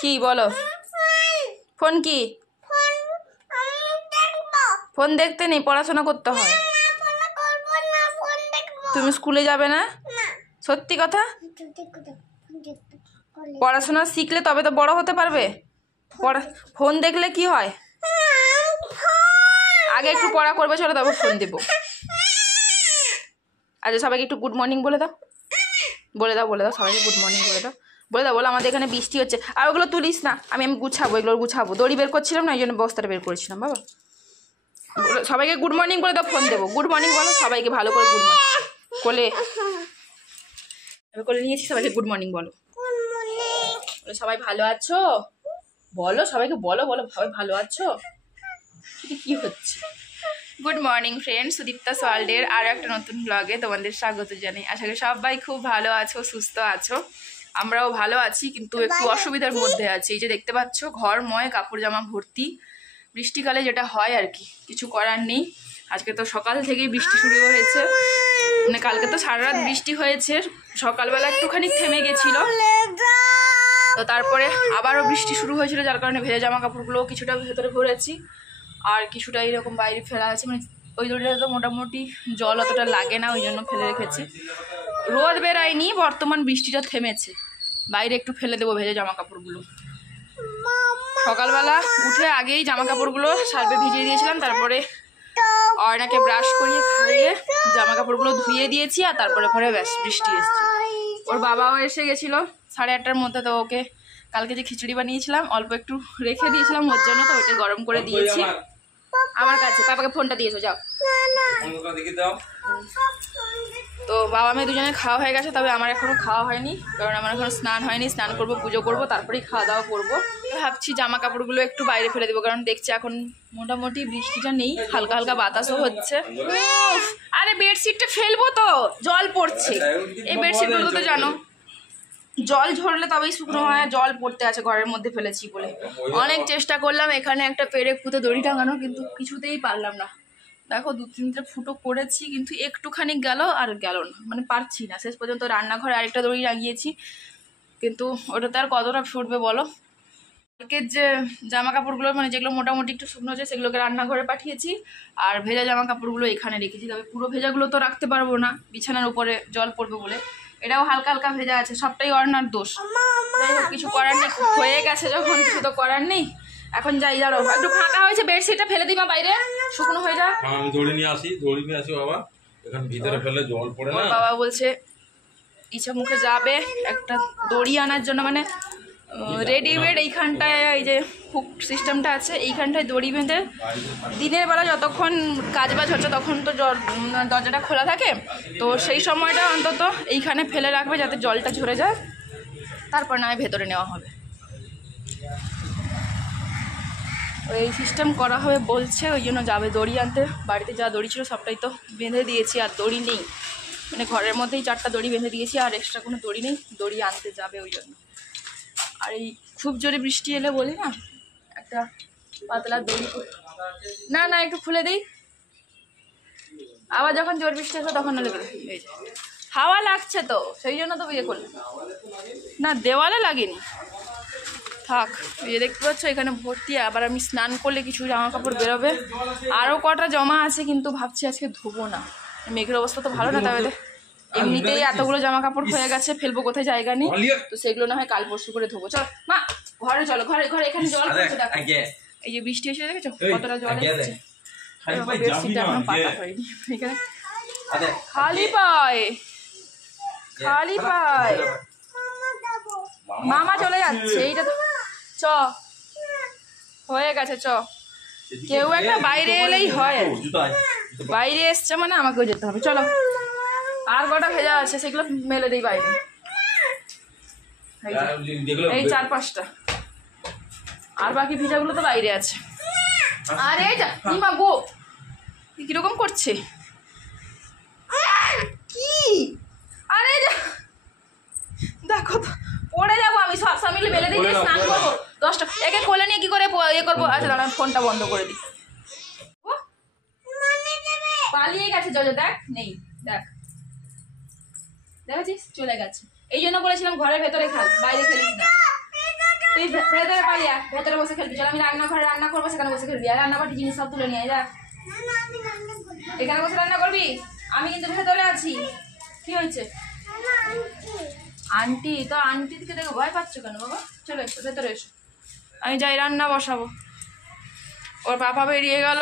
কি বলো? ফোন কি? ফোন দেখতে নেই, পড়াশোনা করতে হয়। তুমি স্কুলে যাবে না? সত্যি কথা? পড়াশোনা শিখলে তবে তো বড় হতে পারবে। ফোন দেখলে কি হয়? আগে একটু পড়া করবে, চলো তারপর ফোন দেবো। আচ্ছা, সবাইকে একটু গুড মর্নিং বলে দাও। বলে দাও সবাইকে গুড মর্নিং বলে দাও। বলো আমাদের এখানে বৃষ্টি হচ্ছে। আর ওগুলো তুলিস না, আমি গুছাবো, এগুলো গুছাবো। দড়ি বের করছিলাম না, এই জন্য বস্তাটা বের করেছিলাম। বাবা সবাইকে গুড মর্নিং বলে দাও, ফোন দেবো। গুড মর্নিং বলো সবাইকে, ভালো করে গুড মর্নিং কোলে নিয়েছি। সবাইকে গুড মর্নিং বলো। সবাই ভালো আছো বলো, সবাইকে বলো সবাই ভালো আছো। কি হচ্ছে? গুড মর্নিং ফ্রেন্ড, সুদীপ্তা ওয়ার্ল্ডের আরও একটা নতুন ব্লগে তোমাদের স্বাগত জানাই। আশা করি সবাই খুব ভালো আছো, সুস্থ আছো। আমরাও ভালো আছি, কিন্তু একটু অসুবিধার মধ্যে আছি। এই যে দেখতে পাচ্ছ, ঘরময় কাপড় জামা ভর্তি। বৃষ্টিকালে যেটা হয় আর কি, কিছু করার নেই। আজকে তো সকাল থেকেই বৃষ্টি শুরু হয়েছে, মানে কালকে তো সারা রাত বৃষ্টি হয়েছে, সকালবেলা একটুখানি থেমে গেছিল, তো তারপরে আবারও বৃষ্টি শুরু হয়েছিল, যার কারণে ভেজা জামা কাপড়গুলো কিছুটা ভেতরে ভরেছি, আর কিছুটা এইরকম বাইরে ফেলা আছে। মানে ওই দড়িটা তো মোটামুটি জল অতটা লাগে না, ওই জন্য ফেলে রেখেছি। রোদ বেরায়নি, বর্তমান বৃষ্টিটা থেমেছে। বাইরে একটু ফেলে দেবো ভেজা জামা কাপড়গুলো। সকালবেলা উঠে আগেই জামা কাপড়গুলো সার্ফে ভিজিয়ে দিয়েছিলাম, তারপরে অয়নাকে ব্রাশ করিয়ে খাইয়ে জামা কাপড়গুলো ধুয়ে দিয়েছি, আর তারপরে ঘরে ব্যাস বৃষ্টি এসছে। ওর বাবাও এসে গেছিলো 8:30টার মধ্যে, তো ওকে কালকে যে খিচুড়ি বানিয়েছিলাম অল্প একটু রেখে দিয়েছিলাম ওর জন্য, তো ওইটা গরম করে দিয়েছি। আমার কাছে পাপাকে ফোনটা দিয়েছো, যাও। তো বাবা মেয়ে দুজনে খাওয়া হয়ে গেছে, তবে আমার এখনো খাওয়া হয়নি, কারণ আমার এখনো স্নান হয়নি। স্নান করবো, পুজো করবো, তারপরেই খাওয়া দাওয়া করবো। ভাবছি জামা কাপড়গুলো একটু বাইরে ফেলে দেবো, কারণ দেখছি এখন মোটামুটি বৃষ্টিটা নেই, হালকা হালকা বাতাসও হচ্ছে। আরে বেডশিটটা ফেলবো তো, জল পড়ছে। এই বেডশিটগুলো তো জানো জল ঝরলে তবেই শুকনো হয়, জল পড়তে আছে ঘরের মধ্যে ফেলেছি বলে। অনেক চেষ্টা করলাম এখানে একটা পেরেক পুঁতে দড়ি টাঙানো, কিন্তু কিছুতেই পারলাম না। দেখো 2-3টে ফুটো করেছি, কিন্তু একটুখানি গেল আর গেল না, মানে পারছি না। শেষ পর্যন্ত রান্নাঘরে আরেকটা দড়ি লাগিয়েছি, কিন্তু ওটাতে আর কতটা ফুটবে বলো। কালকের যে জামা কাপড়গুলো, মানে যেগুলো মোটামুটি একটু শুকনো হচ্ছে, সেগুলোকে রান্নাঘরে পাঠিয়েছি, আর ভেজা জামা কাপড়গুলো এখানে রেখেছি। তবে পুরো ভেজাগুলো তো রাখতে পারবো না, বিছানার উপরে জল পড়বে বলে। এটাও হালকা হালকা ভেজা আছে, সবটাই অর্ণার দোষ। যাই হোক, কিছু করার নেই, হয়ে গেছে যখন, কিছু তো করার নেই। এখন যাই, যাও একটু ফাঁকা হয়েছে, বেডশিটটা ফেলে দিই মা বাইরে, শুকনো হয়ে যা। আমি দড়ি নিয়ে আসি বাবা, এখানে ভিতরে ফেলে জল পড়ে না। বাবা বলছে ইচ্ছা মুখে যাবে একটা দড়ি আনার জন্য, মানে রেডিমেড এইখানটায় এই যে হুক সিস্টেমটা আছে, এইখানটায় দড়ি বেঁধে দিনের বেলা যতক্ষণ কাজ বাজ হচ্ছে তখন তো দরজাটা খোলা থাকে, তো সেই সময়টা অন্তত এইখানে ফেলে রাখবে যাতে জলটা ঝরে যায়, তারপর না ভেতরে নেওয়া হবে। এই সিস্টেম করা হবে বলছে, ওই জন্য যাবে দড়ি আনতে। বাড়িতে যা দড়ি ছিল সবটাই তো বেঁধে দিয়েছি, আর দড়ি নেই, মানে ঘরের মধ্যেই 4টা দড়ি বেঁধে দিয়েছি, আর এক্সট্রা কোনো দড়ি নেই, দড়ি আনতে যাবে ওই জন্য। আর এই খুব জোরে বৃষ্টি এলে বলি না, একটা পাতলা দড়ি না একটু খুলে দিই, আবার যখন জোর বৃষ্টি আসবে তখন হলে এই যে হাওয়া লাগছে, তো সেই জন্য তো বিয়ে করলাম না, দেওয়ালে লাগেনি। থাক, এই দেখতে পাচ্ছ এখানে ভর্তি। আবার আমি স্নান করলে কিছু জামা কাপড় বেরোবে, আরও কটা জমা আছে, কিন্তু ভাবছি আজকে ধোবো না, মেঘের অবস্থা তো ভালো না। তবে এমনিতেই এতগুলো জামা কাপড় হয়ে গেছে, ফেলবো কোথায় জায়গা নেই, তো সেগুলো না হয় কাল পরশু করে ধোবো। চল মা, ঘরে চলো, ঘরে এখানে জল পড়ছে দেখো, এই যে বৃষ্টি এসে দেখেছো কতটা জল এসেছে। এখনো পাতা হয়নি, এখানে খালি পায় মামা চলে যাচ্ছে। এইটা চ হয়ে গেছে, চ কেউ একটা বাইরে এলেই হয়, বাইরে এসছে মানে আমাকেও যেতে হবে। চলো, আর কটা ভেজা আছে সেগুলো মেলে দিই বাইরে, এই 4-5টা, আর বাকি ভেজাগুলো তো বাইরে আছে। আরে যা মা গো, কিরকম করছে কি, আরে যা দেখো তো, পড়ে যাবো আমি। সব মিলে মেলে দিয়ে স্নান করবো, 10টা একে কোলে নিয়ে কি করে ইয়ে করবো। আচ্ছা দাঁড়া, ফোনটা বন্ধ করে দিই। পালিয়ে গেছে জজ, দেখ নেই, দেখেছিস চলে গেছে। এই জন্য বলেছিলাম ঘরের ভেতরে খেল, বাইরে খেলিস না। তুই ভেতরে পালিয়া, ভেতরে বসে খেলবি। চল আমি রান্নাঘরে রান্না করবো, সেখানে বসে খেলবি। আর রান্নাবাটি জিনিস সব তুলে নিয়ে আয়, যা। এখানে বসে রান্না করবি? আমি কিন্তু ভেতরে আছি। কি হয়েছে? আন্টি তো, আন্টিকে দেখে ভয় পাচ্ছ কেন বাবা? চলে এসো, ভেতরে এসো। আমি যাই রান্না বসাবো। ওর বাবা বেরিয়ে গেল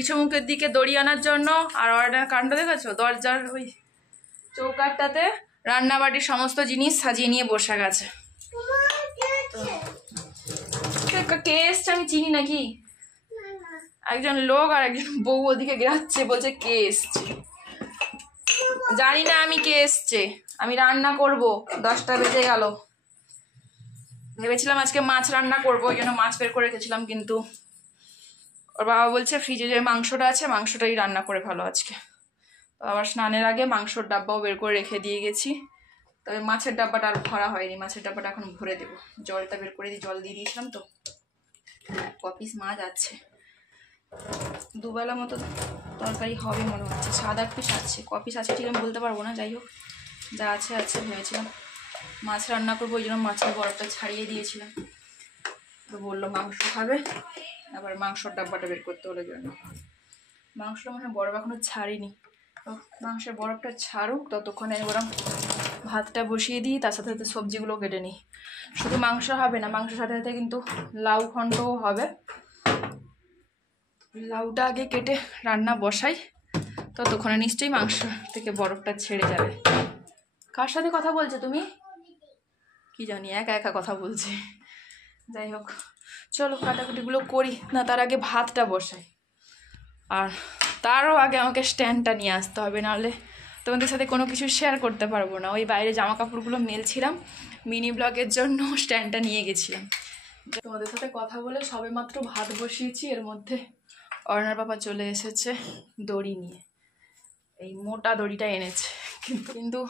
ইছুমুখের দিকে দড়ি আনার জন্য। আর অর্ডার কাণ্ড দেখেছো? দরজার ওই চৌকাঠটাতে রান্নাবাটির সমস্ত জিনিস সাজিয়ে নিয়ে বসে গেছে। কে এসছে আমি চিনি নাকি? একজন লোক আর একজন বউ ওদিকে গেছে, বলছে কে এসছে। জানি না আমি কে এসছে, আমি রান্না করব। 10টা বেজে গেল। ভেবেছিলাম আজকে মাছ রান্না করবো, ওই জন্য মাছ বের করে রেখেছিলাম, কিন্তু ওর বাবা বলছে ফ্রিজে যে মাংসটা আছে মাংসটাই রান্না করে ভালো আজকে। তো আবার স্নানের আগে মাংসর ডাব্বাও বের করে রেখে দিয়ে গেছি। তবে মাছের ডাব্বাটা আর ভরা হয়নি, মাছের ডাব্বাটা এখন ভরে দেবো। জলটা বের করে দিই, জল দিয়ে দিয়েছিলাম তো। কপিস মাছ আছে, দুবেলা মতো তরকারি হবে মনে হচ্ছে। 7-8 পিস আছে, কপিস আছে ঠিক আমি বলতে পারবো না। যাই হোক, যা আছে আছে। ভেবেছিলাম মাছ রান্না করবো, ওই জন্য মাছের বরফটা ছাড়িয়ে দিয়েছিলাম। তো বললো মাংস খাবে, আবার মাংসর ডাব্বাটা বের করতে হলো জন্য। মাংসটা মনে হয় বরফ এখনো ছাড়িনি। তো মাংসের বরফটা ছাড়ুক, ততক্ষণে আমি বরং ভাতটা বসিয়ে দিই, তার সাথে সাথে সবজিগুলো কেটে নিই। শুধু মাংস হবে না, মাংসের সাথে সাথে কিন্তু লাউ ঘন্টও হবে। লাউটা আগে কেটে রান্না বসাই, ততক্ষণে নিশ্চয়ই মাংস থেকে বরফটা ছেড়ে যাবে। কার সাথে কথা বলছো তুমি? কি জানি, একা একা কথা বলছে। যাই হোক, চলো কাটাকুটিগুলো করি না, তার আগে ভাতটা বসাই। আর তারও আগে আমাকে স্ট্যান্ডটা নিয়ে আসতে হবে, নাহলে তোমাদের সাথে কোনো কিছু শেয়ার করতে পারবো না। ওই বাইরে জামা কাপড়গুলো মেলছিলাম, মিনি ব্লগের জন্য স্ট্যান্ডটা নিয়ে গেছিলাম। তোমাদের সাথে কথা বলে সবে মাত্র ভাত বসিয়েছি, এর মধ্যে অর্ণার বাবা চলে এসেছে দড়ি নিয়ে। এই মোটা দড়িটা এনেছে, কিন্তু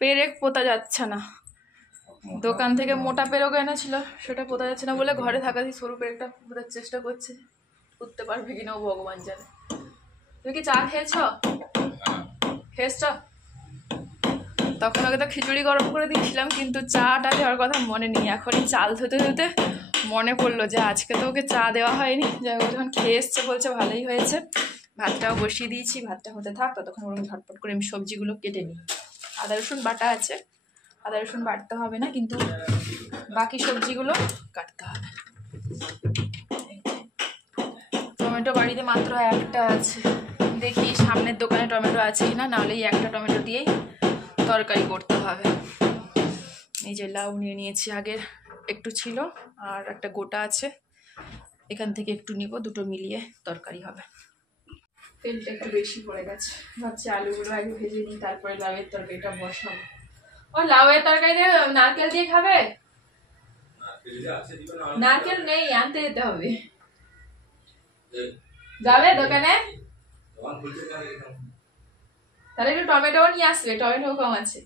পেরেক পোতা যাচ্ছে না। দোকান থেকে মোটা পেরেক এনেছিল, সেটা পোতা যাচ্ছে না বলে ঘরে থাকাতেই সরু পেরেকটা পোতার চেষ্টা করছে। করতে পারবে কিনা ও ভগবান জানে। তুমি কি চা খেয়েছ? খেয়েছ? তখন ওকে তো খিচুড়ি গরম করে দিয়েছিলাম, কিন্তু চাটা দেওয়ার কথা মনে নেই। এখনই চাল ধুতে ধুতে মনে পড়লো যে আজকে তো ওকে চা দেওয়া হয়নি। যাই হোক, যখন খেয়ে এসছে বলছে ভালোই হয়েছে। ভাতটাও বসিয়ে দিয়েছি, ভাতটা হতে থাক, ততক্ষণ ওরকম ঝটপট করে আমি সবজিগুলো কেটে নিই। আদা রসুন বাটা আছে, আদা রসুন বাটতে হবে না, কিন্তু বাকি সবজিগুলো কাটতে হবে। টমেটো বাড়িতে মাত্র একটা আছে, দেখি সামনের দোকানে টমেটো আছে কিনা, নাহলে এই একটা টমেটো দিয়েই তরকারি করতে হবে। এই যে লাউ নিয়ে নিয়েছি, আগের একটু ছিল আর একটা গোটা আছে, এখান থেকে একটু নিব, দুটো মিলিয়ে তরকারি হবে। তেলটা একটু বেশি পড়ে গেছে, ভাবছি আলুগুলো আগে ভেজে নিই, তারপরে লাউয়ের তরকারিটা বসাবো। ও লাউয়ের তরকারি দিয়ে নারকেল দিয়ে খাবে? নারকেল নেই, আনতে যেতে হবে। যাবে দোকানে? তাহলে একটু টমেটো নিয়ে আসবে, টমেটো কম আছে,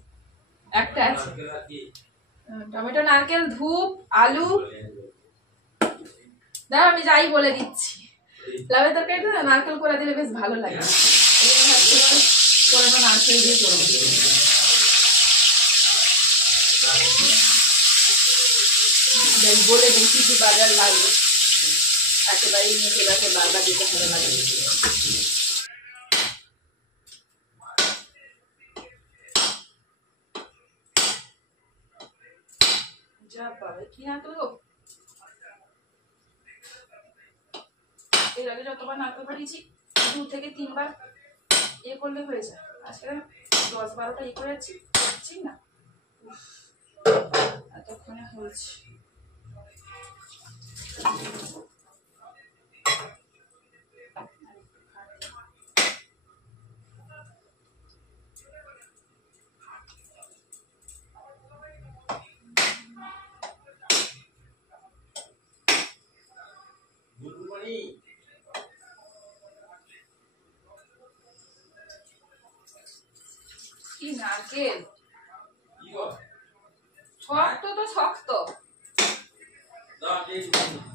একটা আছে। টমেটো, নারকেল, ধূপ, আলু। দাঁড়া আমি যাই বলে দিচ্ছি। লাউয়ের তরকারিটা নারকেল করে দিলে বেশ ভালো লাগে, নারকেল দিয়ে করবো। বলে দিই কি কি বাজার লাগবে, একেবারে নিয়ে একেবারে বারবার দিতে ভালো লাগে। যা পাবে কি না তো, এর আগে যতবার নারকেল ফাটিয়েছি 2 থেকে 3 বার করলে হয়ে যায়। আজকে 10-12টা করে যাচ্ছি না, এতক্ষণে হয়েছে। কি নারকেল শক্ত তো শক্ত,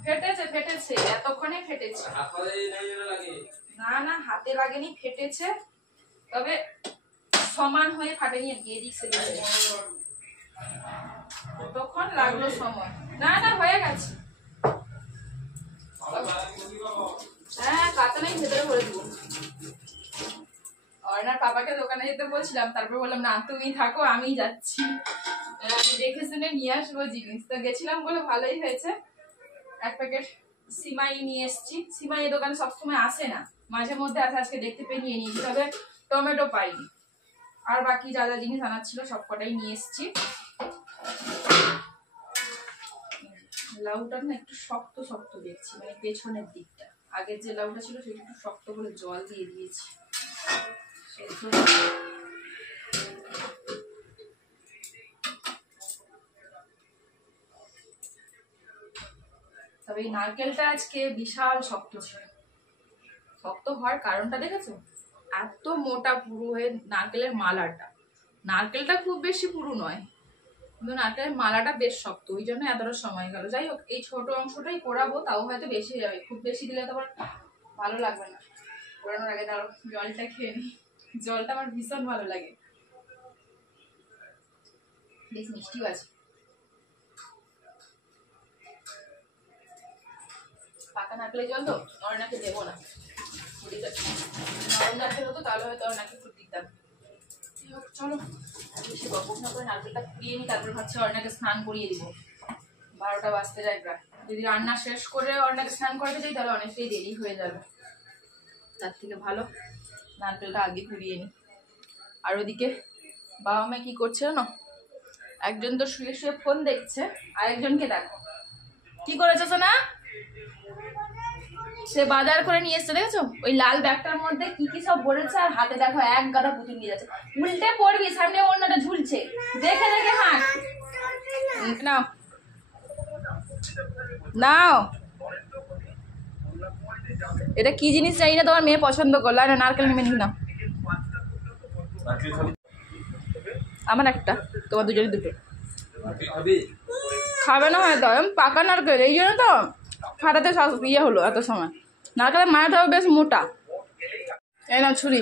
ফেটেছে এতক্ষণে ফেটেছে। না না হাতে লাগেনি, ফেটেছে, তবে সমান হয়ে ফাটেনি আর কি, এদিক সেদিক তখন লাগলো সময়। না না হয়ে গেছে। আছে। হ্যাঁ কাঁচা নাই, ভেতরে ভরে দেবো। অর্ণার পাপাকে দোকানে যেতে বলছিলাম, তারপর বললাম না তুমি থাকো আমি যাচ্ছি, আমি দেখে শুনে নিয়ে আসবো জিনিস। তো গেছিলাম বলে ভালোই হয়েছে, এক প্যাকেট সিমাই নিয়ে এসেছি। সিমাই এই দোকানে সবসময় আসে না, মাঝে মধ্যে আসে, আজকে দেখতে পেয়ে নিয়ে নিয়েছি, তবে টমেটো পাইনি। আর বাকি যা যা জিনিস আনার ছিল সব কটাই নিয়ে এসেছি। লাউটা না একটু শক্ত শক্ত দেখছি, মানে পেছনের দিকটা, আগের যে লাউটা ছিল সেটা একটু শক্ত করে জল দিয়ে দিয়েছি। তবে এই নারকেলটা আজকে বিশাল শক্ত ছিল। শক্ত হওয়ার কারণটা দেখেছো, এত মোটা পুরু হয়ে নারকেলের মালাটা, নারকেলটা খুব বেশি পুরু নয় কিন্তু নারকেলের মালাটা বেশ শক্ত, ওই জন্য এতটা সময় গেল। যাই হোক, এই ছোট অংশটাই পোড়াবো, তাও হয়তো বেশি যাবে, খুব বেশি দিলে তো আবার ভালো লাগবে না। পোড়ানোর আগে দাঁড়ো জলটা খেয়ে নি, জলটা আমার ভীষণ ভালো লাগে, বেশ মিষ্টিও আছে। পাকা নারকেলের জল তো অর্ণাকে দেবো না, নরম নারকেল হতো তাহলে হয়তো অর্ণাকে খুব দিতাম। চলো বেশি গপক না করে নারকেলটা কুড়িয়ে নি, তারপর ভাবছি অর্ণাকে স্নান করিয়ে দিব। 12টা বাজতে যায় প্রায়, যদি রান্না শেষ করে অর্ণাকে স্নান করাতে যাই তাহলে অনেকটাই দেরি হয়ে যাবে, তার থেকে ভালো নারকেলটা আগে কুড়িয়ে নি। আর ওদিকে বাবা মা কি করছে জানো, একজন তো শুয়ে শুয়ে ফোন দেখছে, আরেকজনকে দেখো কি করেছে না, সে বাজার করে নিয়ে এসছে দেখেছো, ওই লাল ব্যাগটার মধ্যে কি কি সব ভরেছে, আর হাতে দেখো এক গাদা পুতুল নিয়ে যাচ্ছে। উল্টে পড়বি, সামনে অন্যটা ঝুলছে, দেখে দেখে হাঁট। নাও নাও, এটা কি জিনিস চাই না, তোমার মেয়ে পছন্দ করলো, না নারকেল নেমে নি না, আমার একটা, তোমার দুজনে দুটো। খাবে না হয়তো, পাকা নারকেল এই জন্য তো ফাটাতে ইয়ে হলো এত সময়। নারকেলের মায়াটাও বেশ মোটা। এই না ছুরি,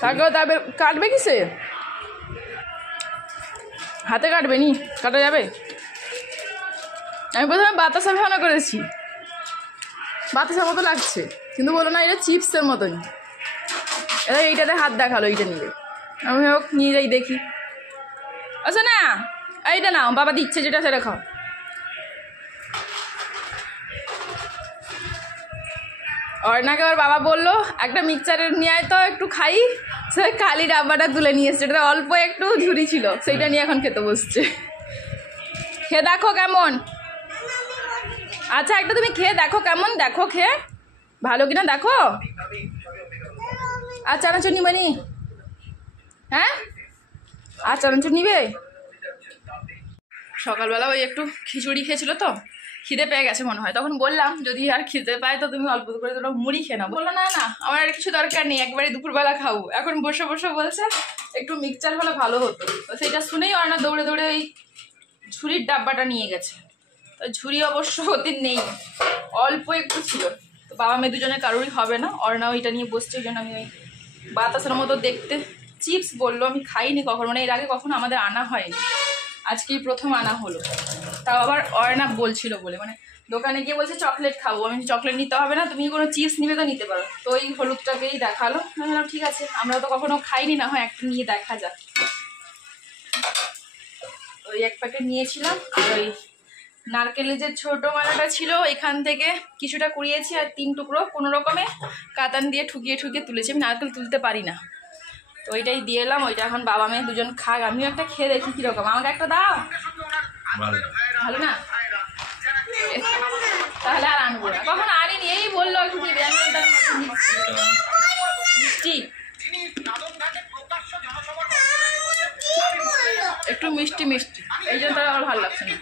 তারপরে তারপরে কাটবে কিসে, হাতে কাটবে নি, কাটা যাবে। আমি প্রথমে বাতাসা ভাবনা করেছি, বাতাসার মতো লাগছে, কিন্তু বলো না এটা চিপসের মতনই। এবার এইটাতে হাত দেখালো, এইটা নিয়ে আমি হোক নিয়ে যাই দেখি। আচ্ছা না এইটা নাও, বাবা দিচ্ছে যেটা সেটা খাও। অর্ণাকে ওর বাবা বললো একটা মিক্সচারের নিয়ে আয় তো একটু খাই, সে খালি ডাব্বাটা তুলে নিয়ে এসছে, এটা অল্প একটু ঝুরি ছিল, সেইটা নিয়ে এখন খেতে বসছে। খেয়ে দেখো কেমন, আচ্ছা একটা তুমি খেয়ে দেখো কেমন, দেখো খেয়ে ভালো কিনা দেখো। আর চানাচুর নিবে নি, হ্যাঁ আর চানাচুর নিবে। সকালবেলা ওই একটু খিচুড়ি খেয়েছিল তো, খিদে পেয়ে গেছে মনে হয়, তখন বললাম যদি আর খিদে পায় তো তুমি অল্প করে দুটো মুড়ি খেয়ে নাও। বললো না না আমার আর কিছু দরকার নেই, একবারে দুপুরবেলা খাবো। এখন বসে বসে বলছে একটু মিক্সচার হলে ভালো হতো, তো সেইটা শুনেই অর্ণা দৌড়ে দৌড়ে ওই ঝুড়ির ডাব্বাটা নিয়ে গেছে। তো ঝুড়ি অবশ্য ওদের নেই, অল্প একটু ছিল, তো বাবা মেয়ে দুজনে কারোরই হবে না, অর্ণা ওইটা নিয়ে বসছে। ওই জন্য আমি ওই বাতাসের মতো দেখতে চিপস বললো, আমি খাইনি কখনো, মানে এর আগে কখনো আমাদের আনা হয়নি, আজকেই প্রথম আনা হলো। তাও আবার অর্ণা বলছিল বলে, মানে দোকানে গিয়ে বলছে চকলেট খাবো, আমি চকলেট নিতে হবে না, তুমি কোনো চিপস নিবে তো নিতে পারো। তো ওই হলুদটাকেই দেখালো, আমি বললাম ঠিক আছে, আমরা তো কখনো খাইনি, না হয় একটা নিয়ে দেখা যাক। ওই এক প্যাকেট নিয়েছিলাম, আর ওই নারকেলের যে ছোট মালাটা ছিল এখান থেকে কিছুটা কুড়িয়েছি, আর 3 টুকরো কোনো রকমে কাতান দিয়ে ঠুকিয়ে ঠুকিয়ে তুলেছি, আমি নারকেল তুলতে পারি না, তো ওইটাই দিয়ে এলাম। ওইটা এখন বাবা মেয়ে দুজন খাক, আমিও একটা খেয়ে দেখি কিরকম, আমাকে একটা দাও। ভালো না, তাহলে আর আনবো না, কখন আনিনি, এই বললো একটু দিবে, মিষ্টি একটু মিষ্টি মিষ্টি, এই জন্য তাহলে আমার ভালো লাগছে না।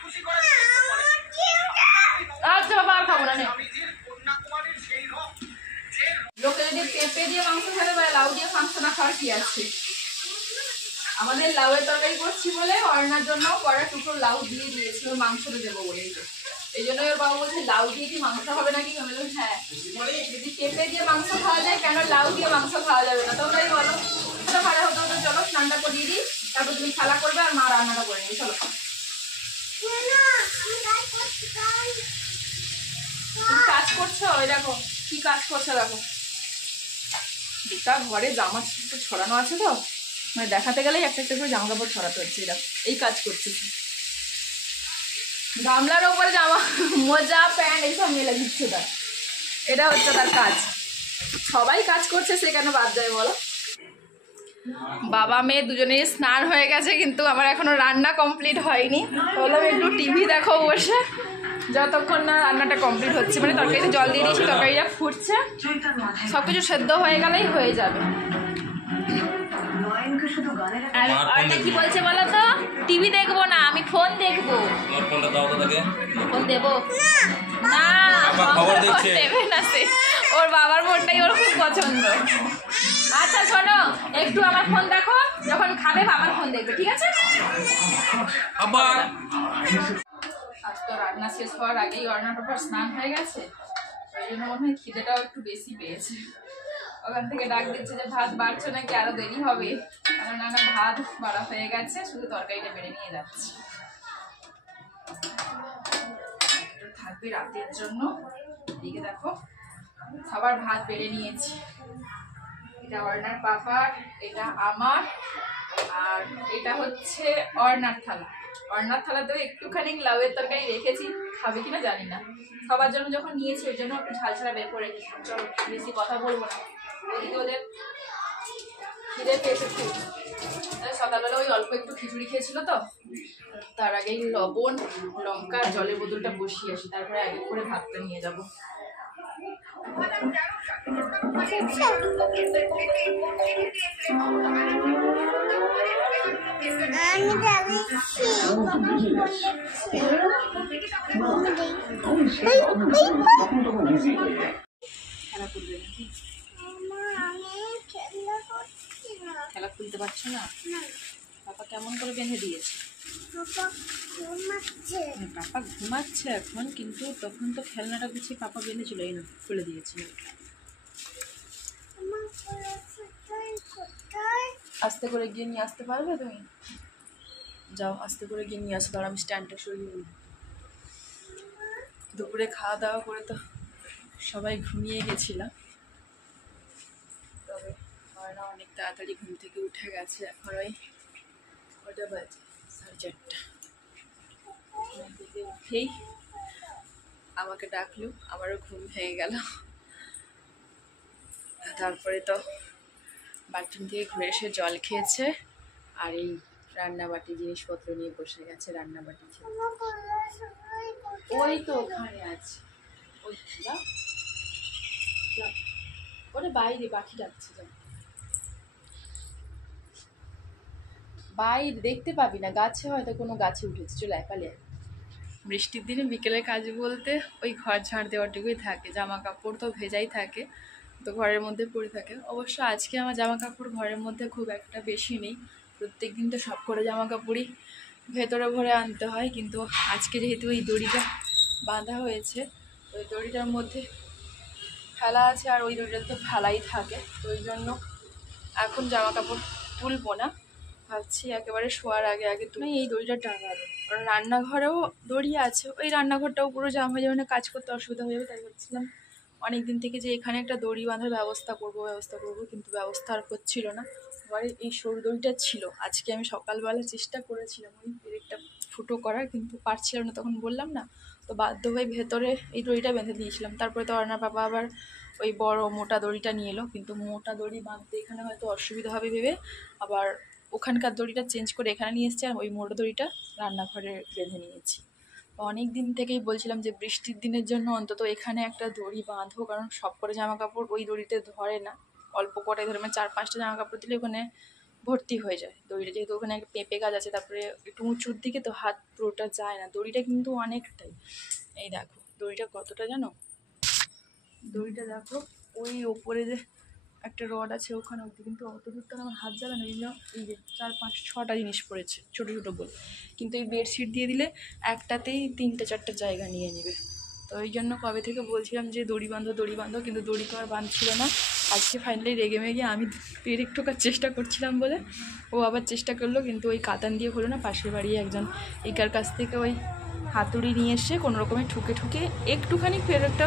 আচ্ছা বাবা আর খাবো না, লোকে যদি পেঁপে দিয়ে মাংস খেতে পারে, লাউ দিয়ে মাংস না খাওয়ার কি আছে। আমাদের লাউয়ের তরকারি করছি বলে অর্ণার জন্য কড়া টুকরো লাউ দিয়ে দিয়েছি, ওর মাংসটা দেবো বলে, এই জন্য ওর বাবা বলছে লাউ দিয়ে কি মাংস হবে নাকি, আমি বললাম হ্যাঁ, যদি পেঁপে দিয়ে মাংস খাওয়া যায় কেন লাউ দিয়ে মাংস খাওয়া যাবে না, তোমরাই বলো। ভালো হতো, চলো স্নানটা করিয়ে দিই, তারপর তুমি খেলা করবে আর মা রান্নাটা করে নিবি, চলো। তুমি কাজ করছো, ওই দেখো কি কাজ করছো দেখো। দুটা ঘরে জামা কাপড় ছড়ানো আছে তো, মানে দেখাতে গেলেই একটা একটা করে জামা কাপড় ছড়াতে হচ্ছে। দেখো এই কাজ করছি, গামলার ওপরে জামা মোজা প্যান্ট এইসব মেলে দিচ্ছে তার, এটা হচ্ছে তার কাজ। সবাই কাজ করছে, সে কেন বাদ যায় বলো। বাবা মেয়ে দুজনেই স্নান হয়ে গেছে, কিন্তু আমার এখনো রান্না কমপ্লিট হয়নি। বললাম একটু টিভি দেখো বসে, যতক্ষণ না রান্নাটা কমপ্লিট হচ্ছে। মানে তরকারিতে জল দিয়ে দিয়েছি, তরকারিটা ফুটছে, সব কিছু সেদ্ধ হয়ে গেলেই হয়ে যাবে। আর অর্ণা কি বলছে বলো তো, টিভি দেখবো না, আমি ফোন দেখবো। ফোন দেবো না, দেবে না সে, ওর বাবার ফোনটাই ওর খুব পছন্দ। আচ্ছা শোনো, একটু আমার ফোন দেখো, যখন খাবে বাবার ফোন দেখবে, ঠিক আছে? আজ তো রান্না শেষ হওয়ার আগেই অর্ণার স্নান হয়ে গেছে, ওই জন্য মনে হয় খিদেটাও একটু বেশি পেয়েছে। ওখান থেকে ডাক দিচ্ছে যে ভাত বাড়ছো নাকি আরো দেরি হবে। আমার নানা ভাত বাড়া হয়ে গেছে, শুধু তরকারিটা বেড়ে নিয়ে যাচ্ছে, থাকবে রাতের জন্য। এদিকে দেখো সবার ভাত বেড়ে নিয়েছি, এটা অর্ণার পাপার, এটা আমার, আর এটা হচ্ছে অর্ণার থালা। অর্ণার থালাতেও একটুখানি লাউয়ের তরকারি রেখেছি, খাবে কিনা জানি না। সবার জন্য যখন নিয়েছি ওই জন্য একটু ঝাল ছাড়া বের করে রেখেছি। চলো বেশি কথা বলবো না, ওদিকে ওদের খিদে পেয়েছে খুব। সকালবেলা ওই অল্প একটু খিচুড়ি খেয়েছিল তো, তার আগেই লবণ লঙ্কা জলের বোতলটা বসিয়ে আসি, তারপরে আগে করে ভাতটা নিয়ে যাবো। খেলা খুলতে পারছো না? পাপা কেমন করে বেঁধে দিয়েছে? পাপা ঘুমাচ্ছে এখন, কিন্তু তখন তো খেলনাটা গুছিয়ে পাপা বেঁধেছিল, এই না খুলে দিয়েছিল। আস্তে করে গিয়ে নিয়ে আসতে পারবে তুমি? যাও আস্তে করে গিয়ে নিয়ে আসো, ধর আমি স্ট্যান্ডটা সরিয়ে নিই। দুপুরে খাওয়া দাওয়া করে তো সবাই ঘুমিয়ে গেছিলাম, তবে না অনেক তাড়াতাড়ি ঘুম থেকে উঠে গেছে। এখন ওই কটা বাজে, 4:30। ঘুম থেকে উঠেই আমাকে ডাকলো, আমারও ঘুম ভেঙে গেল। তারপরে তো বাথরুম থেকে ঘুরে এসে জল খেয়েছে, আর এই রান্নাবাটি জিনিসপত্র নিয়ে বসে গেছে। রান্নাবাটি ওই তো ওখানে আছে, ওই ওটা বাইরে পাখি ডাকছে, বাইরে দেখতে পাবি না, গাছে হয়তো কোনো গাছে উঠেছে, চলে পালিয়ে। বৃষ্টির দিনে বিকেলের কাজ বলতে ওই ঘর ঝাড় দেওয়াটুকুই থাকে, জামা কাপড় তো ভেজাই থাকে, তো ঘরের মধ্যে পড়ে থাকে। অবশ্য আজকে আমার জামা কাপড় ঘরের মধ্যে খুব একটা বেশি নেই, প্রত্যেক দিন তো সব করে জামা কাপড়ই ভেতরে ভরে আনতে হয়, কিন্তু আজকে যেহেতু ওই দড়িটা বাঁধা হয়েছে, ওই দড়িটার মধ্যে ফেলা আছে, আর ওই দড়িটা তো ফেলাই থাকে, তো ওই জন্য এখন জামা কাপড় তুলবো না। ভাবছি একেবারে শোয়ার আগে আগে তুমি এই দড়িটা টাঙাবো, কারণ রান্নাঘরেও দড়ি আছে, ওই রান্নাঘরটাও পুরো জাম হয়ে যাবে না, কাজ করতে অসুবিধা হয়ে যাবে। তাই ভাবছিলাম অনেক দিন থেকে যে এখানে একটা দড়ি বাঁধার ব্যবস্থা করবো, কিন্তু ব্যবস্থা আর হচ্ছিল না। এবারে এই সরু দড়িটা ছিল, আজকে আমি সকালবেলা চেষ্টা করেছিলাম ওই পেরেকটা ফুটো করার, কিন্তু পারছিলাম না, তখন বললাম না, তো বাধ্য হয়ে ভেতরে এই দড়িটা বেঁধে দিয়েছিলাম। তারপরে তো অর্ণার বাবা আবার ওই বড় মোটা দড়িটা নিয়ে এলো, কিন্তু মোটা দড়ি বাঁধতে এখানে হয়তো অসুবিধা হবে ভেবে আবার ওখানকার দড়িটা চেঞ্জ করে এখানে নিয়ে এসেছি, আর ওই মোটা দড়িটা রান্নাঘরে বেঁধে নিয়েছি। অনেক দিন থেকেই বলছিলাম যে বৃষ্টির দিনের জন্য অন্তত এখানে একটা দড়ি বাঁধবো, কারণ সব করে জামা কাপড় ওই দড়িতে ধরে না, অল্প কটাই ধরে, মানে 4-5টা জামা কাপড় দিলে ওখানে ভর্তি হয়ে যায় দড়িটা, যেহেতু ওখানে একটা পেঁপে গাছ আছে, তারপরে একটু উঁচুর দিকে তো হাত পুরোটা যায় না, দড়িটা কিন্তু অনেকটাই। এই দেখো দড়িটা কতটা জানো, দড়িটা দেখো ওই ওপরে যে একটা রড আছে ওখানে অবধি, কিন্তু অত দূরটা আমার হাত জ্বালা না, এই যে 4-5-6টা জিনিস পড়েছে ছোটো ছোটো বল, কিন্তু এই বেডশিট দিয়ে দিলে একটাতেই 3-4টা জায়গা নিয়ে নেবে। তো ওই জন্য কবে থেকে বলছিলাম যে দড়ি বাঁধো, কিন্তু দড়ি তো আর বাঁধছিল না। আজকে ফাইনালি রেগে মেগে আমি পেরেক ঠোকার চেষ্টা করছিলাম বলে ও আবার চেষ্টা করলো, কিন্তু ওই কাতান দিয়ে হলো না। পাশের বাড়ি একজন একার কাছ থেকে ওই হাতুড়ি নিয়ে এসে কোনো রকমে ঠুকে ঠুকে একটুখানি ফের একটা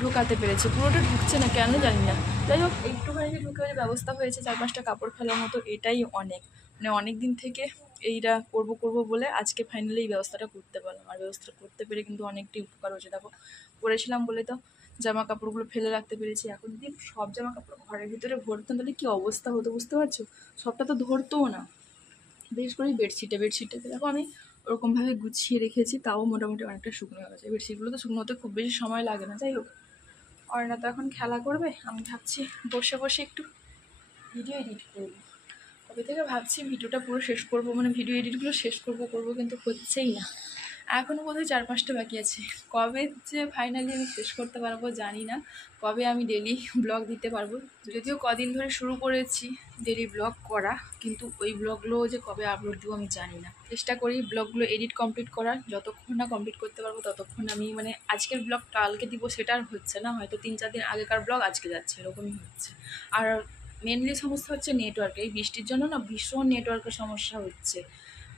ঢুকাতে পেরেছে, পুরোটা ঢুকছে না কেন জানি না। যাই হোক একটুখানি যে ঢুকে ব্যবস্থা হয়েছে 4-5টা কাপড় ফেলার মতো, এটাই অনেক। মানে অনেক দিন থেকে এইটা করব বলে আজকে ফাইনালি এই ব্যবস্থাটা করতে পারলাম। আর ব্যবস্থা করতে পেরে কিন্তু অনেকটাই উপকার হয়েছে। দেখো করেছিলাম বলে তো জামা কাপড়গুলো ফেলে রাখতে পেরেছি। এখন যদি সব জামা কাপড় ঘরের ভিতরে ভরতাম তাহলে কী অবস্থা হতো বুঝতে পারছো? সবটা তো ধরতোও না। বিশেষ করে বেডশিটটাকে দেখো আমি ওরকমভাবে গুছিয়ে রেখেছি, তাও মোটামুটি অনেকটা শুকনো হয়ে গেছে। বেডশিটগুলো তো শুকনো হতে খুব বেশি সময় লাগে না। যাই হোক অর্ণা তো এখন খেলা করবে, আমি ভাবছি বসে বসে একটু ভিডিও এডিট করবো। কবে থেকে ভাবছি ভিডিওটা পুরো শেষ করব, মানে ভিডিও এডিটগুলো শেষ করবো কিন্তু হচ্ছেই না। এখনও বোধহয় 4-5টা বাকি আছে। কবে যে ফাইনালি আমি শেষ করতে পারবো জানি না, কবে আমি ডেলি ব্লগ দিতে পারবো। যদিও কদিন ধরে শুরু করেছি ডেলি ব্লগ করা, কিন্তু ওই ব্লগগুলো যে কবে আপলোড দেবো আমি জানি না। চেষ্টা করি ব্লগগুলো এডিট কমপ্লিট করার, যতক্ষণ না কমপ্লিট করতে পারবো ততক্ষণ আমি মানে আজকের ব্লগ কালকে দিব সেটা আর হচ্ছে না, হয়তো 3-4 দিন আগেকার ব্লগ আজকে যাচ্ছে, এরকমই হচ্ছে। আর মেনলি সমস্যা হচ্ছে নেটওয়ার্কে। এই বৃষ্টির জন্য না ভীষণ নেটওয়ার্কের সমস্যা হচ্ছে।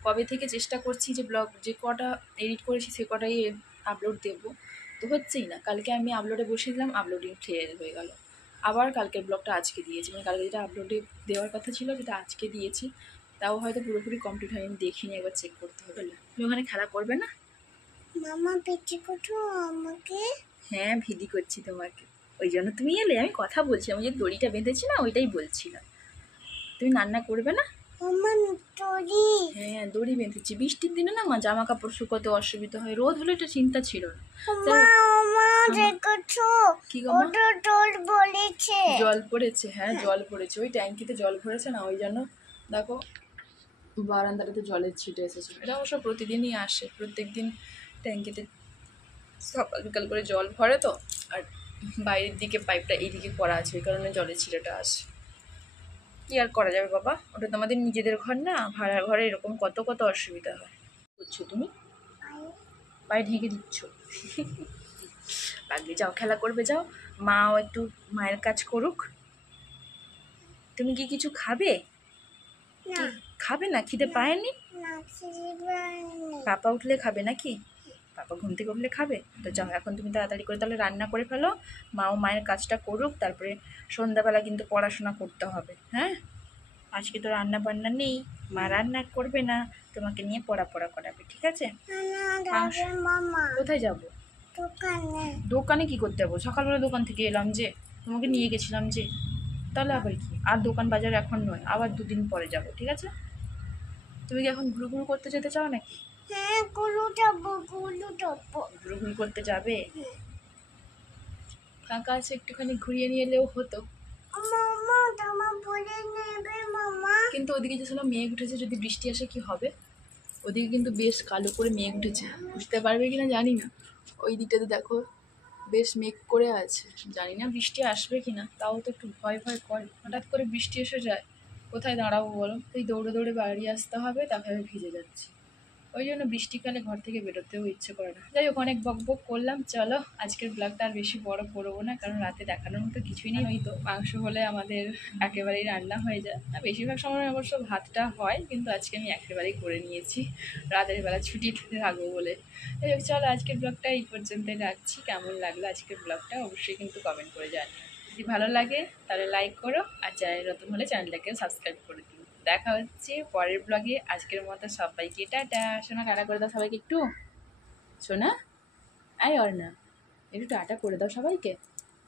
কবে থেকে চেষ্টা করছি যে ব্লগ যে কটা এডিট করেছি সে কটাই আপলোড দেবো, তো হচ্ছেই না। কালকে আমি আপলোডে বসিয়ে দিলাম, আপলোডিং ফেল হয়ে গেল। আবার কালকের ব্লগটা আজকে দিয়েছি, মানে কালকে যেটা আপলোডে দেওয়ার কথা ছিল সেটা আজকে দিয়েছি, তাও হয়তো পুরোপুরি কমপ্লিট হয়নি, দেখিনি, একবার চেক করতে হবে। তুমি ওখানে খেলা করবে না? মামা পেটে কোঠো আমাকে। হ্যাঁ ভিডি করছি তোমাকে, ওই জন্য তুমি এলে। আমি কথা বলছিলাম, ওই যে দড়িটা বেঁধেছি না ওইটাই বলছিলাম। তুমি রান্না করবে না? আমার দড়ি। হ্যাঁ দড়ি বেঁধেছি, বৃষ্টির দিনে না মা জামা কাপড় শুকোতে অসুবিধা হয়, রোদ হলে এটা চিন্তা ছিল না। মামা দেখছো কি গো মা? ওটা দড় বলেছে। জল পড়েছে, হ্যাঁ জল পড়েছে, ওই ট্যাঙ্কিতে জল ভরেছে না, ওই জন্য দেখো বারান্দাটাতে জলের ছিটে এসেছে। এটা অবশ্য প্রতিদিনই আসে, প্রত্যেক দিন ট্যাঙ্কিতে সকাল বিকাল করে জল ভরে তো, আর বাইরের দিকে পাইপটা এইদিকে করা আছে, ওই কারণে জলের ছিটেটা আসে। কি আর করা যাবে বাবা, ওটা তো আমাদের নিজেদের ঘর না, ভাড়ার ঘরে এরকম কত কত অসুবিধা হয়। বুঝছো তুমি পায়ে ঢেকে দিচ্ছ। আগে যাও খেলা করবে, যাও, মাও একটু মায়ের কাজ করুক। তুমি কি কিছু খাবে? না খাবে না? খিদে পায়নি? না ছিড়িবানি। পাপা উঠলে খাবে নাকি? পাপা ঘুম থেকে উঠলে খাবে তো। যাও এখন তুমি তাড়াতাড়ি করে তাহলে রান্না করে ফেলো, মাও মায়ের কাজটা করুক, তারপরে সন্ধ্যাবেলা কিন্তু পড়াশোনা করতে হবে। হ্যাঁ আজকে তো রান্না বান্না নেই, মা রান্না করবে না, তোমাকে নিয়ে পড়া করাবে, ঠিক আছে? না যাবে মামা কোথায় যাবো? দোকানে। দোকানে কি করতে যাবো? সকালবেলা দোকান থেকে এলাম যে, তোমাকে নিয়ে গেছিলাম যে, তাহলে আবার কি? আর দোকান বাজার এখন নয়, আবার 2 দিন পরে যাব, ঠিক আছে? তুমি কি এখন ঘুরু করতে যেতে চাও নাকি? হ্যাঁ গুলু যাবো। ঘুরু করতে যাবে? ফাঁকা আছে একটুখানি ঘুরিয়ে নিয়ে এলেও হতো। মামা তোমার বলে নেবে মামা। কিন্তু ওদিকে যে শোনো মেঘ উঠেছে, যদি বৃষ্টি আসে কি হবে? ওদিকে কিন্তু বেশ কালো করে মেঘ উঠেছে, বুঝতে পারবে কিনা জানি না। ওই দিকটাতে দেখো বেশ মেঘ করে আছে, জানি না বৃষ্টি আসবে কিনা, তাও তো একটু ভয় করে। হঠাৎ করে বৃষ্টি এসে যায়, কোথায় দাঁড়াবো বলো? এই দৌড়ে দৌড়ে বাড়ি আসতে হবে, তারপরে ভিজে যাচ্ছি। ওই জন্য বৃষ্টিকালে ঘর থেকে বেরোতেও ইচ্ছে করে না। যাই হোক অনেক বকবক করলাম, চলো আজকের ব্লগটা আর বেশি বড় করবো না, কারণ রাতে দেখানোর মতো কিছুই নেই। হয়তো মাংস হলে আমাদের একেবারেই রান্না হয়ে যায়, আর বেশিরভাগ সময় অবশ্য ভাতটা হয়, কিন্তু আজকে আমি একেবারেই করে নিয়েছি রাতের বেলা ছুটি থাকবো বলে। যাই হোক চলো আজকের ব্লগটা এই পর্যন্তই রাখছি। কেমন লাগলো আজকের ব্লগটা অবশ্যই কিন্তু কমেন্ট করে জানিও। যদি ভালো লাগে তাহলে লাইক করো, আর চ্যানেল নতুন হলে চ্যানেলটাকে সাবস্ক্রাইব করে দিও। দেখা হচ্ছে পরের ব্লগে। আজকের মতো সবাইকে টাটা। শোনা টাটা করে দাও সবাইকে একটু, শোনা আয় আর না একটু টাটা করে দাও সবাইকে।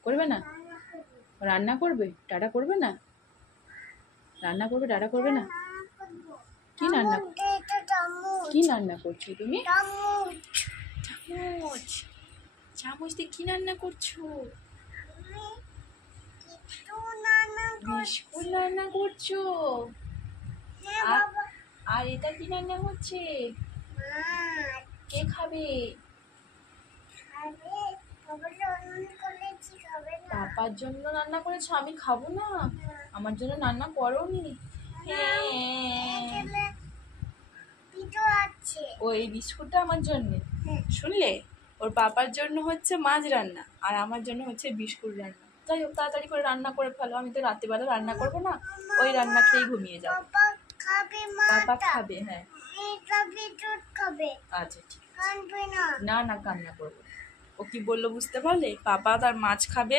করবে না? রান্না করবে? টাটা করবে না? রান্না করবে টাটা করবে না? কি রান্না কি রান্না করছো তুমি? চামচ চামচ দিয়ে কি রান্না করছো? বিস্কুট রান্না করছো? আর এটা কি রান্না হচ্ছে? কে খাবে? পাপার জন্য রান্না করেছো, আমি খাবো না? আমার জন্য রান্না করোনি? ও এই বিস্কুটটা আমার জন্য, শুনলে? ওর পাপার জন্য হচ্ছে মাছ রান্না, আর আমার জন্য হচ্ছে বিস্কুট রান্না। যাই হোক তাড়াতাড়ি করে রান্না করে ফেলো, আমি তো রাত্রিবেলা রান্না করবো না, ওই রান্না খেয়েই ঘুমিয়ে যাবো। পাপা খাবে, হ্যাঁ। দুধ খাবে আচ্ছা ঠিক কানবে না না না কান্না করবো না। ও কি বললো বুঝতে পারলে? পাপা তার মাছ খাবে,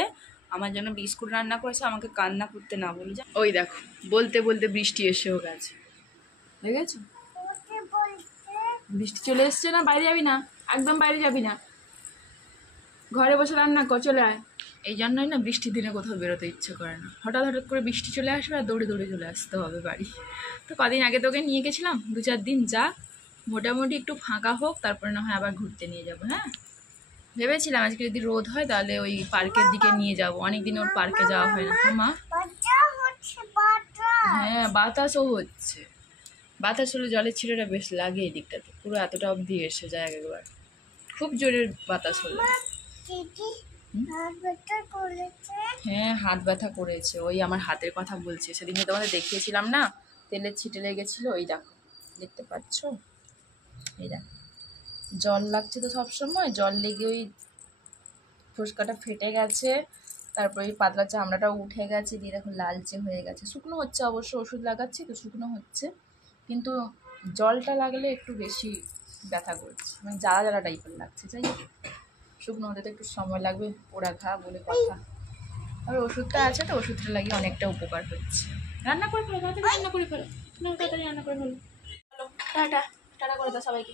আমার জন্য বিস্কুট রান্না করেছে, আমাকে কান্না করতে না বলে যা। ওই দেখো বলতে বলতে বৃষ্টি এসেও গেছে, দেখেছো? ওকে বলতে বৃষ্টি চলে এসছে না, বাইরে যাবি না, একদম বাইরে যাবি না, ঘরে বসে রান্না কর, চলে আয়। এই জন্যই না বৃষ্টির দিনে কোথাও বেরোতে ইচ্ছে করে না, হঠাৎ হঠাৎ করে বৃষ্টি চলে আসবে আর দৌড়ে দৌড়ে চলে আসতে হবে বাড়ি। তো কদিন আগে তোকে নিয়ে গেছিলাম, 2-4 দিন যা, মোটামুটি একটু ফাঁকা হোক, তারপরে না হয় আবার ঘুরতে নিয়ে যাবো। হ্যাঁ ভেবেছিলাম আজকে যদি রোদ হয় তাহলে ওই পার্কের দিকে নিয়ে যাবো, অনেকদিন ওর পার্কে যাওয়া হয় না। হ্যাঁ মা, বাচ্চা হচ্ছে বাচ্চা হ্যাঁ বাতাসও হচ্ছে, বাতাস হলে জলের ছিটেটা বেশ লাগে এই দিকটাতে, পুরো এতটা অবধি এসে যায় একবার, খুব জোরে বাতাস হলো। দিদি হাতটা করেছে হ্যাঁ হাত ব্যথা করেছে, ওই আমার হাতের কথা বলছে, সেদিন যে তোমাদের দেখিয়েছিলাম না, তেলের ছিটে লেগেছিলো, এই দেখো দেখতে পাচ্ছ, এই দেখো জল লাগছে তো সবসময়, জল লেগে ওই ফোসকাটা ফেটে গেছে, তারপরে এই পাতলা চামড়াটাও উঠে গেছে, দিয়ে দেখো লালচে হয়ে গেছে, শুকনো হচ্ছে অবশ্য, ওষুধ লাগাচ্ছি তো শুকনো হচ্ছে, কিন্তু জলটা লাগলে একটু বেশি ব্যথা করছে, মানে জ্বালা জ্বালা টাইপের লাগছে, যাই হোক শুকনো হতে তো একটু সময় লাগবে, পোড়া ঘা বলে কথা। আর ওষুধটা আছে তো ওষুধটা লাগিয়ে অনেকটা উপকার হচ্ছে। রান্না করে ফেলো, তাড়াতাড়ি রান্না করে ফেলো, তাড়াতাড়ি রান্না করে ফেলো। টাটা টাটা করে দাও সবাইকে।